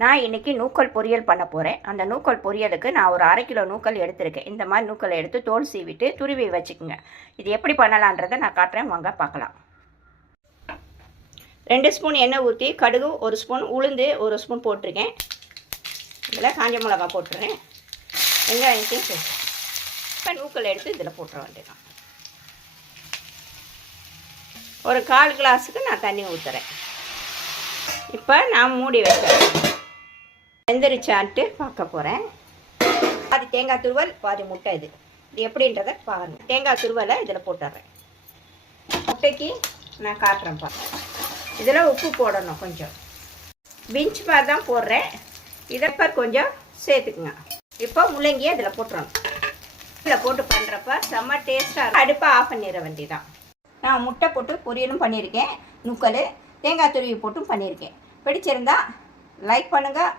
நான் இன்றைக்கி நூக்கல் பொரியல் பண்ண போகிறேன். அந்த நூக்கல் பொரியலுக்கு நான் ஒரு 1/2 கிலோ நூக்கல் எடுத்திருக்கேன். இந்த மாதிரி நூக்கலை எடுத்து தோல் சீவிட்டு துருவி வச்சுக்கோங்க. இது எப்படி பண்ணலான்றதை நான் காட்டுறேன், வாங்க பார்க்கலாம். 2 ஸ்பூன் எண்ணெய் ஊற்றி கடுகு 1 ஸ்பூன், உளுந்து 1 ஸ்பூன் போட்டிருக்கேன். இதில் காஞ்ச மிளகா போட்டுறேன், வெங்காயத்தையும் போட்டு இப்போ நூக்கல் எடுத்து இதில் போட்டுற வேண்டியதான். ஒரு 1/4 கிளாஸுக்கு நான் தண்ணி ஊற்றுறேன். இப்போ நான் மூடி வைக்கிறேன். வெந்தரிச்சான்ட்டு பார்க்க போகிறேன். பாதி தேங்காய் துருவல், பாதி முட்டை. இது எப்படின்றத பாருங்கள். தேங்காய் துருவலை இதில் போட்டுடுறேன். முட்டைக்கு நான் காட்டுறேன் பார்க்க. இதில் உப்பு போடணும் கொஞ்சம். பிஞ்ச் பார் தான் போடுறேன். இதை கொஞ்சம் சேர்த்துக்குங்க. இப்போ முள்ளங்கியை இதில் போட்டுறணும். இதில் போட்டு பண்ணுறப்ப செம்ம டேஸ்ட்டாக அடுப்பை ஆஃப் பண்ணிட வேண்டியதான். நான் முட்டை போட்டு பொரியலும் பண்ணியிருக்கேன், நூக்கல் தேங்காய் துருவி போட்டும் பண்ணியிருக்கேன். பிடிச்சிருந்தா லைக் பண்ணுங்கள்,